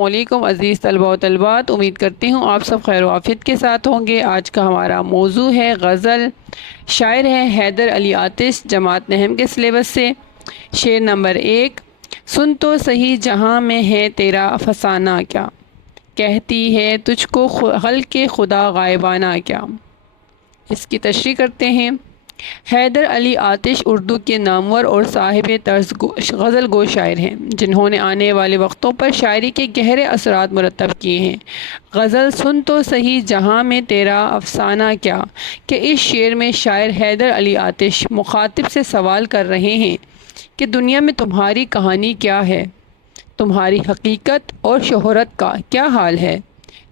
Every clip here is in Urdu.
علیکم عزیز طلباء و طلبات، امید کرتی ہوں آپ سب خیر و عافیت کے ساتھ ہوں گے۔ آج کا ہمارا موضوع ہے غزل۔ شاعر ہے حیدر علی آتش، جماعت نحم کے سلیبس سے۔ شعر نمبر 1: سن تو سہی جہاں میں ہے تیرا افسانہ کیا، کہتی ہے تجھ کو خلق خدا غائبانہ کیا۔ اس کی تشریح کرتے ہیں۔ حیدر علی آتش اردو کے نامور اور صاحب طرز غزل گو شاعر ہیں، جنہوں نے آنے والے وقتوں پر شاعری کے گہرے اثرات مرتب کیے ہیں۔ غزل سن تو سہی جہاں میں تیرا افسانہ کیا کہ اس شعر میں شاعر حیدر علی آتش مخاطب سے سوال کر رہے ہیں کہ دنیا میں تمہاری کہانی کیا ہے، تمہاری حقیقت اور شہرت کا کیا حال ہے۔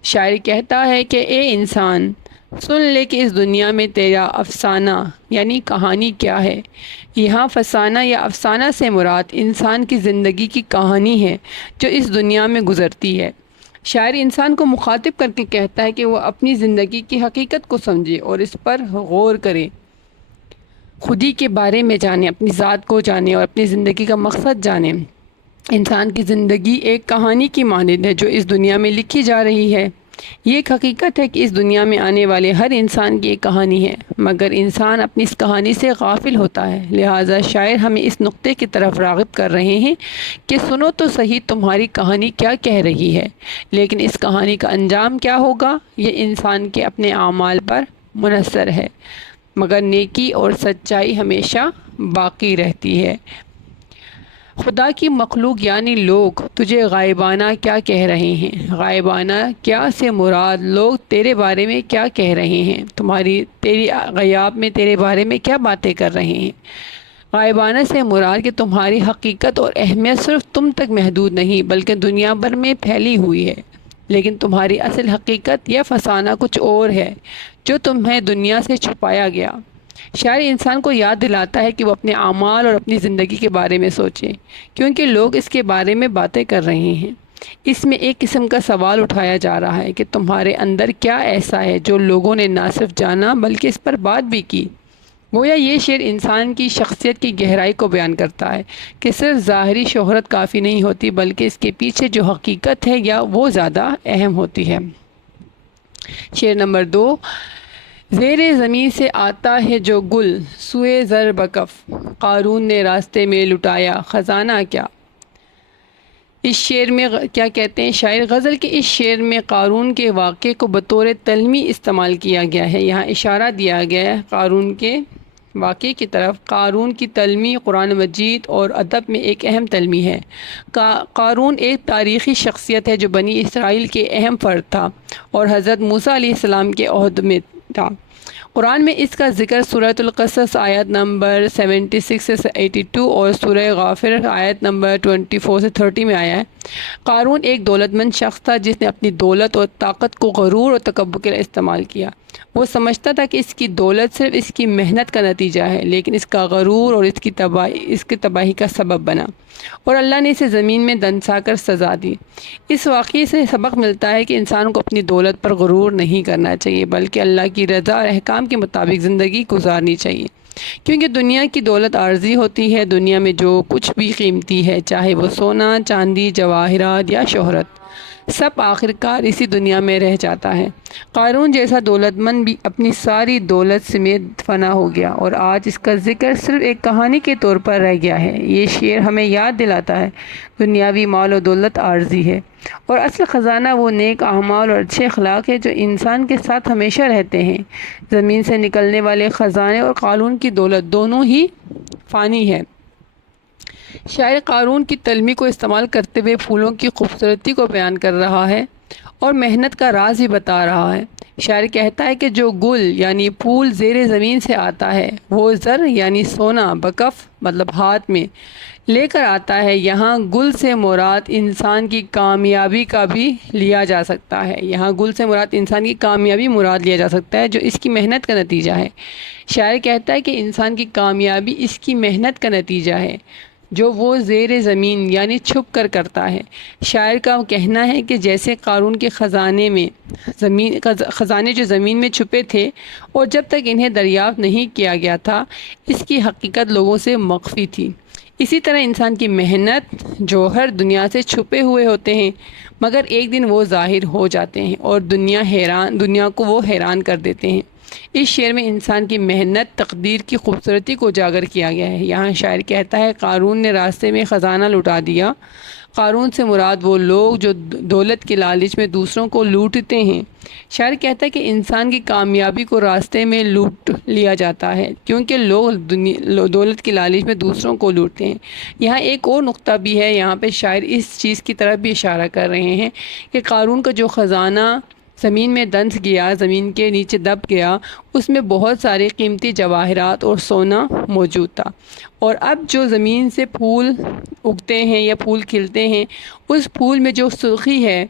شاعر کہتا ہے کہ اے انسان، سن لے کہ اس دنیا میں تیرا افسانہ یعنی کہانی کیا ہے۔ یہاں فسانہ یا افسانہ سے مراد انسان کی زندگی کی کہانی ہے جو اس دنیا میں گزرتی ہے۔ شاعر انسان کو مخاطب کر کے کہتا ہے کہ وہ اپنی زندگی کی حقیقت کو سمجھے اور اس پر غور کرے، خودی کے بارے میں جانے، اپنی ذات کو جانے اور اپنی زندگی کا مقصد جانے۔ انسان کی زندگی ایک کہانی کی مانند ہے جو اس دنیا میں لکھی جا رہی ہے۔ یہ ایک حقیقت ہے کہ اس دنیا میں آنے والے ہر انسان کی ایک کہانی ہے، مگر انسان اپنی اس کہانی سے غافل ہوتا ہے۔ لہٰذا شاعر ہمیں اس نقطے کی طرف راغب کر رہے ہیں کہ سنو تو صحیح تمہاری کہانی کیا کہہ رہی ہے، لیکن اس کہانی کا انجام کیا ہوگا یہ انسان کے اپنے اعمال پر منحصر ہے، مگر نیکی اور سچائی ہمیشہ باقی رہتی ہے۔ خدا کی مخلوق یعنی لوگ تجھے غائبانہ کیا کہہ رہے ہیں۔ غائبانہ کیا سے مراد لوگ تیرے بارے میں کیا کہہ رہے ہیں، تیری غیاب میں تیرے بارے میں کیا باتیں کر رہے ہیں۔ غائبانہ سے مراد کہ تمہاری حقیقت اور اہمیت صرف تم تک محدود نہیں بلکہ دنیا بھر میں پھیلی ہوئی ہے، لیکن تمہاری اصل حقیقت یا فسانہ کچھ اور ہے جو تمہیں دنیا سے چھپایا گیا۔ شاعر انسان کو یاد دلاتا ہے کہ وہ اپنے اعمال اور اپنی زندگی کے بارے میں سوچے، کیونکہ لوگ اس کے بارے میں باتیں کر رہے ہیں۔ اس میں ایک قسم کا سوال اٹھایا جا رہا ہے کہ تمہارے اندر کیا ایسا ہے جو لوگوں نے نہ صرف جانا بلکہ اس پر بات بھی کی۔ گویا یہ شعر انسان کی شخصیت کی گہرائی کو بیان کرتا ہے کہ صرف ظاہری شہرت کافی نہیں ہوتی بلکہ اس کے پیچھے جو حقیقت ہے یا وہ زیادہ اہم ہوتی ہے۔ شعر نمبر 2: زیر زمین سے آتا ہے جو گل، سوئے زر بکف، قارون نے راستے میں لٹایا خزانہ کیا۔ اس شعر میں کیا کہتے ہیں شاعر؟ غزل کے اس شعر میں قارون کے واقعے کو بطور تلمی استعمال کیا گیا ہے۔ یہاں اشارہ دیا گیا ہے قارون کے واقعے کی طرف۔ قارون کی تلمی قرآن مجید اور ادب میں ایک اہم تلمی ہے۔ قارون ایک تاریخی شخصیت ہے جو بنی اسرائیل کے اہم فرد تھا اور حضرت موسیٰ علیہ السلام کے عہد میں تھا۔ قرآن میں اس کا ذکر سورۃ القصص آیت نمبر 76 سے 82 اور سورہ غافر آیت نمبر 24 سے 30 میں آیا ہے۔ قارون ایک دولت مند شخص تھا جس نے اپنی دولت اور طاقت کو غرور اور تکبر کے لیے استعمال کیا۔ وہ سمجھتا تھا کہ اس کی دولت صرف اس کی محنت کا نتیجہ ہے، لیکن اس کا غرور اور اس کی تباہی کا سبب بنا اور اللہ نے اسے زمین میں دنسا کر سزا دی۔ اس واقعے سے سبق ملتا ہے کہ انسان کو اپنی دولت پر غرور نہیں کرنا چاہیے بلکہ اللہ کی رضا اور احکام کے مطابق زندگی گزارنی چاہیے، کیونکہ دنیا کی دولت عارضی ہوتی ہے۔ دنیا میں جو کچھ بھی قیمتی ہے، چاہے وہ سونا، چاندی، جواہرات یا شہرت، سب آخرکار اسی دنیا میں رہ جاتا ہے۔ قارون جیسا دولت مند بھی اپنی ساری دولت سمیت فنا ہو گیا اور آج اس کا ذکر صرف ایک کہانی کے طور پر رہ گیا ہے۔ یہ شعر ہمیں یاد دلاتا ہے دنیاوی مال و دولت عارضی ہے اور اصل خزانہ وہ نیک اعمال اور اچھے اخلاق ہے جو انسان کے ساتھ ہمیشہ رہتے ہیں۔ زمین سے نکلنے والے خزانے اور قارون کی دولت دونوں ہی فانی ہے۔ شاعر قارون کی تلمی کو استعمال کرتے ہوئے پھولوں کی خوبصورتی کو بیان کر رہا ہے اور محنت کا راز بھی بتا رہا ہے۔ شاعر کہتا ہے کہ جو گل یعنی پھول زیر زمین سے آتا ہے، وہ زر یعنی سونا بکف مطلب ہاتھ میں لے کر آتا ہے۔ یہاں گل سے مراد انسان کی کامیابی کا بھی لیا جا سکتا ہے۔ یہاں گل سے مراد انسان کی کامیابی مراد لیا جا سکتا ہے جو اس کی محنت کا نتیجہ ہے۔ شاعر کہتا ہے کہ انسان کی کامیابی اس کی محنت کا نتیجہ ہے جو وہ زیر زمین یعنی چھپ کر کرتا ہے۔ شاعر کا کہنا ہے کہ جیسے قارون کے خزانے جو زمین میں چھپے تھے اور جب تک انہیں دریافت نہیں کیا گیا تھا، اس کی حقیقت لوگوں سے مخفی تھی۔ اسی طرح انسان کی محنت جوہر دنیا سے چھپے ہوئے ہوتے ہیں، مگر ایک دن وہ ظاہر ہو جاتے ہیں اور دنیا کو وہ حیران کر دیتے ہیں۔ اس شعر میں انسان کی محنت تقدیر کی خوبصورتی کو اجاگر کیا گیا ہے۔ یہاں شاعر کہتا ہے، قارون نے راستے میں خزانہ لٹا دیا۔ قارون سے مراد وہ لوگ جو دولت کے لالچ میں دوسروں کو لوٹتے ہیں۔ شاعر کہتا ہے کہ انسان کی کامیابی کو راستے میں لوٹ لیا جاتا ہے، کیونکہ لوگ دولت کے لالچ میں دوسروں کو لوٹتے ہیں۔ یہاں ایک اور نقطہ بھی ہے، یہاں پہ شاعر اس چیز کی طرف بھی اشارہ کر رہے ہیں کہ قارون کا جو خزانہ زمین میں دنس گیا، زمین کے نیچے دب گیا، اس میں بہت سارے قیمتی جواہرات اور سونا موجود تھا، اور اب جو زمین سے پھول اگتے ہیں یا پھول کھلتے ہیں، اس پھول میں جو سرخی ہے،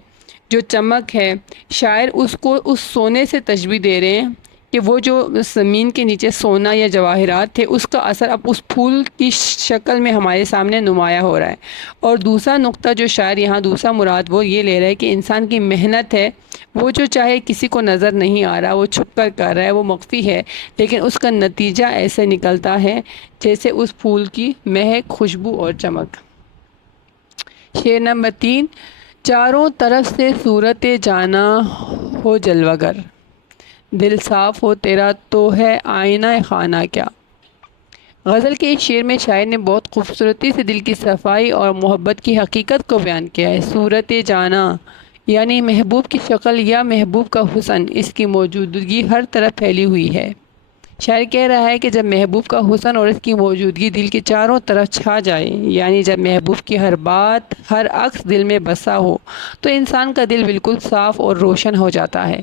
جو چمک ہے، شاعر اس کو اس سونے سے تشبیہ دے رہے ہیں کہ وہ جو زمین کے نیچے سونا یا جواہرات تھے، اس کا اثر اب اس پھول کی شکل میں ہمارے سامنے نمایاں ہو رہا ہے۔ اور دوسرا نقطہ جو شاعر یہاں دوسرا مراد وہ یہ لے رہا ہے کہ انسان کی محنت ہے، وہ جو چاہے کسی کو نظر نہیں آ رہا، وہ چھپ کر رہا ہے، وہ مخفی ہے، لیکن اس کا نتیجہ ایسے نکلتا ہے جیسے اس پھول کی مہک، خوشبو اور چمک۔ شعر نمبر 3، چاروں طرف سے صورت جانا ہو جلوہ گر، دل صاف ہو تیرا تو ہے آئینہ خانہ کیا۔ غزل کے اس شعر میں شاعر نے بہت خوبصورتی سے دل کی صفائی اور محبت کی حقیقت کو بیان کیا ہے۔ صورت جانا یعنی محبوب کی شکل یا محبوب کا حسن، اس کی موجودگی ہر طرف پھیلی ہوئی ہے۔ شاعر کہہ رہا ہے کہ جب محبوب کا حسن اور اس کی موجودگی دل کے چاروں طرف چھا جائے، یعنی جب محبوب کی ہر بات، ہر عکس دل میں بسا ہو، تو انسان کا دل بالکل صاف اور روشن ہو جاتا ہے۔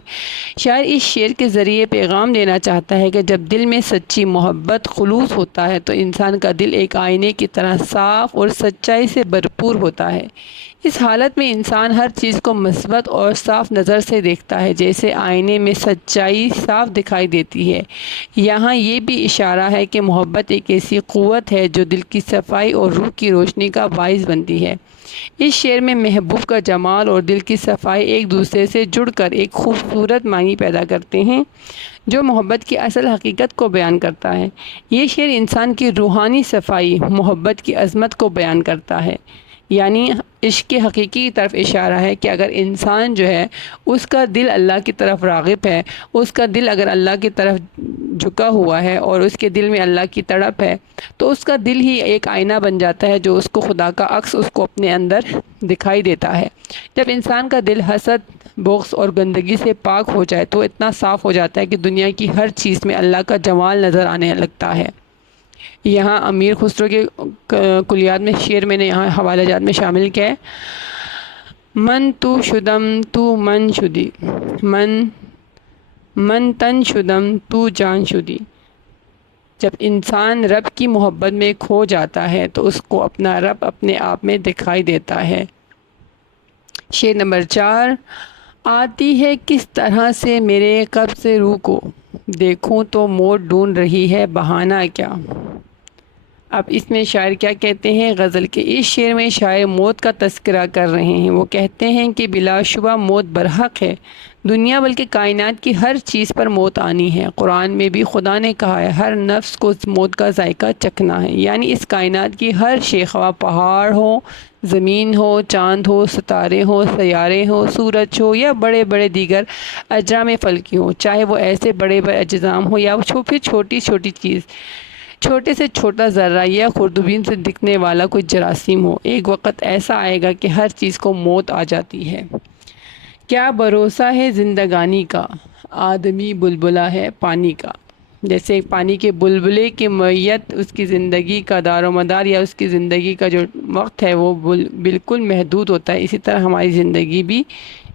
شاعر اس شعر کے ذریعے پیغام دینا چاہتا ہے کہ جب دل میں سچی محبت، خلوص ہوتا ہے تو انسان کا دل ایک آئینے کی طرح صاف اور سچائی سے بھرپور ہوتا ہے۔ اس حالت میں انسان ہر چیز کو مثبت اور صاف نظر سے دیکھتا ہے، جیسے آئینے میں سچائی صاف دکھائی دیتی ہے۔ یہاں یہ بھی اشارہ ہے کہ محبت ایک ایسی قوت ہے جو دل کی صفائی اور روح کی روشنی کا باعث بنتی ہے۔ اس شعر میں محبوب کا جمال اور دل کی صفائی ایک دوسرے سے جڑ کر ایک خوبصورت معنی پیدا کرتے ہیں، جو محبت کی اصل حقیقت کو بیان کرتا ہے۔ یہ شعر انسان کی روحانی صفائی، محبت کی عظمت کو بیان کرتا ہے، یعنی عشق حقیقی کی طرف اشارہ ہے کہ اگر انسان جو ہے اس کا دل اللہ کی طرف راغب ہے، اس کا دل اگر اللہ کی طرف جھکا ہوا ہے اور اس کے دل میں اللہ کی تڑپ ہے، تو اس کا دل ہی ایک آئینہ بن جاتا ہے جو اس کو خدا کا عکس اس کو اپنے اندر دکھائی دیتا ہے۔ جب انسان کا دل حسد، بغض اور گندگی سے پاک ہو جائے تو اتنا صاف ہو جاتا ہے کہ دنیا کی ہر چیز میں اللہ کا جمال نظر آنے لگتا ہے۔ یہاں امیر خسرو کے کلیات میں شعر میں نے یہاں حوالہ جات میں شامل کیا ہے، من تو شدم تو من شدی، من تن شدم تو جان شدی۔ جب انسان رب کی محبت میں کھو جاتا ہے تو اس کو اپنا رب اپنے آپ میں دکھائی دیتا ہے۔ شعر نمبر 4، آتی ہے کس طرح سے میرے قبض سے روح کو، دیکھوں تو موت ڈھونڈ رہی ہے بہانہ کیا۔ اب اس میں شاعر کیا کہتے ہیں، غزل کے اس شعر میں شاعر موت کا تذکرہ کر رہے ہیں۔ وہ کہتے ہیں کہ بلا شبہ موت برحق ہے، دنیا بلکہ کائنات کی ہر چیز پر موت آنی ہے۔ قرآن میں بھی خدا نے کہا ہے، ہر نفس کو موت کا ذائقہ چکھنا ہے، یعنی اس کائنات کی ہر شے، خواہ پہاڑ ہو، زمین ہو، چاند ہو، ستارے ہوں، سیارے ہوں، سورج ہو، یا بڑے بڑے دیگر اجرام فلکی ہوں، چاہے وہ ایسے بڑے بڑے اجسام ہوں یا پھر چھوٹی چھوٹی چیز، چھوٹے سے چھوٹا ذرہ یا خوردبین سے دکھنے والا کوئی جراثیم ہو، ایک وقت ایسا آئے گا کہ ہر چیز کو موت آ جاتی ہے۔ کیا بھروسہ ہے زندگانی کا، آدمی بلبلا ہے پانی کا۔ جیسے پانی کے بلبلے کی میت، اس کی زندگی کا دار و مدار یا اس کی زندگی کا جو وقت ہے وہ بالکل محدود ہوتا ہے، اسی طرح ہماری زندگی بھی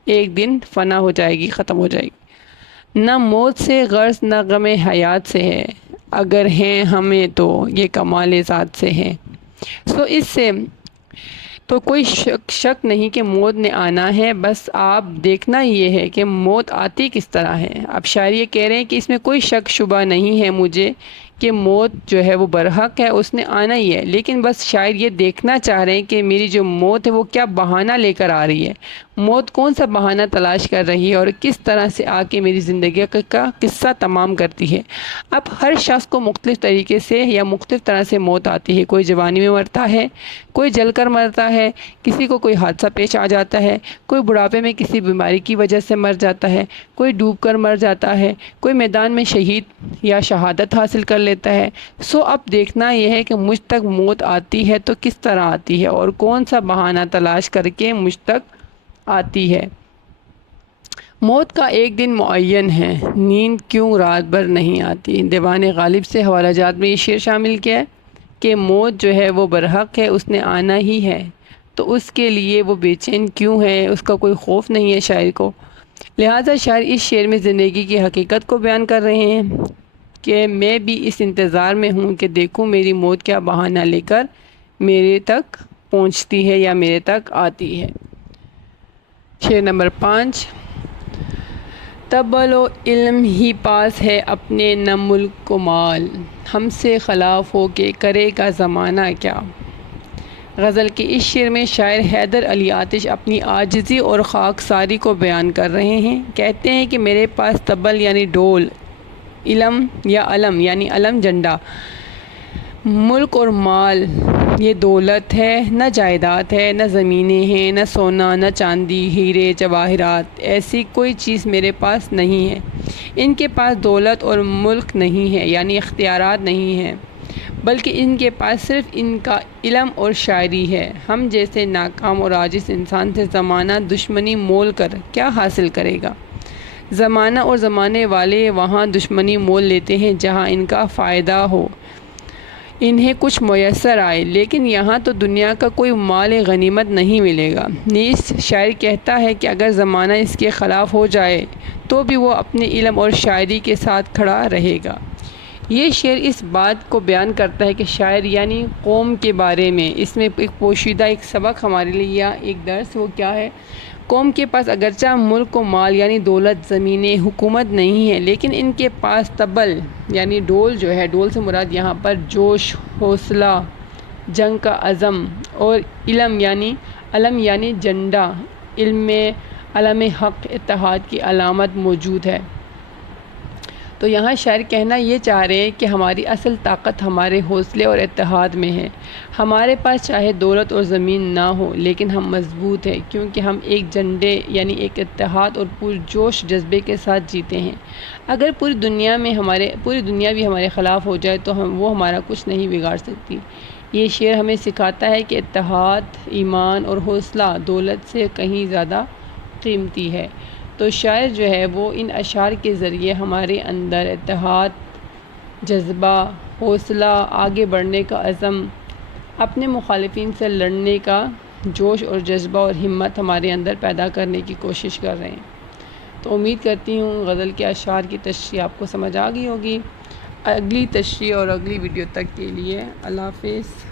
ایک دن فنا ہو جائے گی، ختم ہو جائے گی۔ نہ موت سے غرض نہ غم حیات سے ہے، اگر ہیں ہمیں تو یہ کمال ذات سے ہے۔ اس سے تو کوئی شک نہیں کہ موت نے آنا ہے، بس آپ دیکھنا یہ ہے کہ موت آتی کس طرح ہے۔ اب شاعر یہ کہہ رہے ہیں کہ اس میں کوئی شک شبہ نہیں ہے مجھے کہ موت جو ہے وہ برحق ہے، اس نے آنا ہی ہے، لیکن بس شاعر یہ دیکھنا چاہ رہے ہیں کہ میری جو موت ہے وہ کیا بہانہ لے کر آ رہی ہے، موت کون سا بہانہ تلاش کر رہی ہے اور کس طرح سے آ کے میری زندگی کا قصہ تمام کرتی ہے۔ اب ہر شخص کو مختلف طریقے سے یا مختلف طرح سے موت آتی ہے۔ کوئی جوانی میں مرتا ہے، کوئی جل کر مرتا ہے، کسی کو کوئی حادثہ پیش آ جاتا ہے، کوئی بڑھاپے میں کسی بیماری کی وجہ سے مر جاتا ہے، کوئی ڈوب کر مر جاتا ہے، کوئی میدان میں شہید یا شہادت حاصل کر لیتا ہے۔ اب دیکھنا یہ ہے کہ مجھ تک موت آتی ہے تو کس طرح آتی ہے اور کون سا بہانہ تلاش کر کے مجھ تک آتی ہے۔ موت کا ایک دن معین ہے، نیند کیوں رات بھر نہیں آتی۔ دیوان غالب سے حوالہ جات میں یہ شعر شامل کیا ہے کہ موت جو ہے وہ برحق ہے، اس نے آنا ہی ہے، تو اس کے لیے وہ بے چین کیوں ہے، اس کا کوئی خوف نہیں ہے شاعر کو۔ لہٰذا شاعر اس شعر میں زندگی کی حقیقت کو بیان کر رہے ہیں کہ میں بھی اس انتظار میں ہوں کہ دیکھوں میری موت کیا بہانہ لے کر میرے تک پہنچتی ہے یا میرے تک آتی ہے۔ شعر نمبر 5۔ طبل و علم ہی پاس ہے اپنے نہ ملک و مال، ہم سے خلاف ہو کے کرے گا زمانہ کیا۔ غزل کے اس شعر میں شاعر حیدر علی آتش اپنی عاجزی اور خاکساری کو بیان کر رہے ہیں۔ کہتے ہیں کہ میرے پاس طبل یعنی ڈول، علم یا علم یعنی علم جھنڈا، ملک اور مال یہ دولت ہے، نہ جائیداد ہے، نہ زمینیں ہیں، نہ سونا، نہ چاندی، ہیرے جواہرات، ایسی کوئی چیز میرے پاس نہیں ہے۔ ان کے پاس دولت اور ملک نہیں ہے یعنی اختیارات نہیں ہیں، بلکہ ان کے پاس صرف ان کا علم اور شاعری ہے۔ ہم جیسے ناکام اور عاجز انسان سے زمانہ دشمنی مول کر کیا حاصل کرے گا۔ زمانہ اور زمانے والے وہاں دشمنی مول لیتے ہیں جہاں ان کا فائدہ ہو، انہیں کچھ میسر آئے، لیکن یہاں تو دنیا کا کوئی مال غنیمت نہیں ملے گا۔ نیز شاعر کہتا ہے کہ اگر زمانہ اس کے خلاف ہو جائے تو بھی وہ اپنے علم اور شاعری کے ساتھ کھڑا رہے گا۔ یہ شعر اس بات کو بیان کرتا ہے کہ شاعر یعنی قوم کے بارے میں اس میں ایک پوشیدہ ایک سبق ہمارے لیے یا ایک درس وہ کیا ہے، قوم کے پاس اگرچہ ملک و مال یعنی دولت، زمینیں، حکومت نہیں ہے، لیکن ان کے پاس طبل یعنی ڈول جو ہے، ڈول سے مراد یہاں پر جوش، حوصلہ، جنگ کا عزم، اور علم یعنی جھنڈا، علم میں علم حق اتحاد کی علامت موجود ہے۔ تو یہاں شاعر کہنا یہ چاہ رہے ہیں کہ ہماری اصل طاقت ہمارے حوصلے اور اتحاد میں ہے۔ ہمارے پاس چاہے دولت اور زمین نہ ہو، لیکن ہم مضبوط ہیں کیونکہ ہم ایک جھنڈے یعنی ایک اتحاد اور پرجوش جذبے کے ساتھ جیتے ہیں۔ اگر پوری دنیا بھی ہمارے خلاف ہو جائے تو وہ ہمارا کچھ نہیں بگاڑ سکتی۔ یہ شعر ہمیں سکھاتا ہے کہ اتحاد، ایمان اور حوصلہ دولت سے کہیں زیادہ قیمتی ہے۔ تو شاعر جو ہے وہ ان اشعار کے ذریعے ہمارے اندر اتحاد، جذبہ، حوصلہ، آگے بڑھنے کا عزم، اپنے مخالفین سے لڑنے کا جوش اور جذبہ اور ہمت ہمارے اندر پیدا کرنے کی کوشش کر رہے ہیں۔ تو امید کرتی ہوں غزل کے اشعار کی تشریح آپ کو سمجھ آ گئی ہوگی۔ اگلی تشریح اور اگلی ویڈیو تک کے لیے اللہ حافظ۔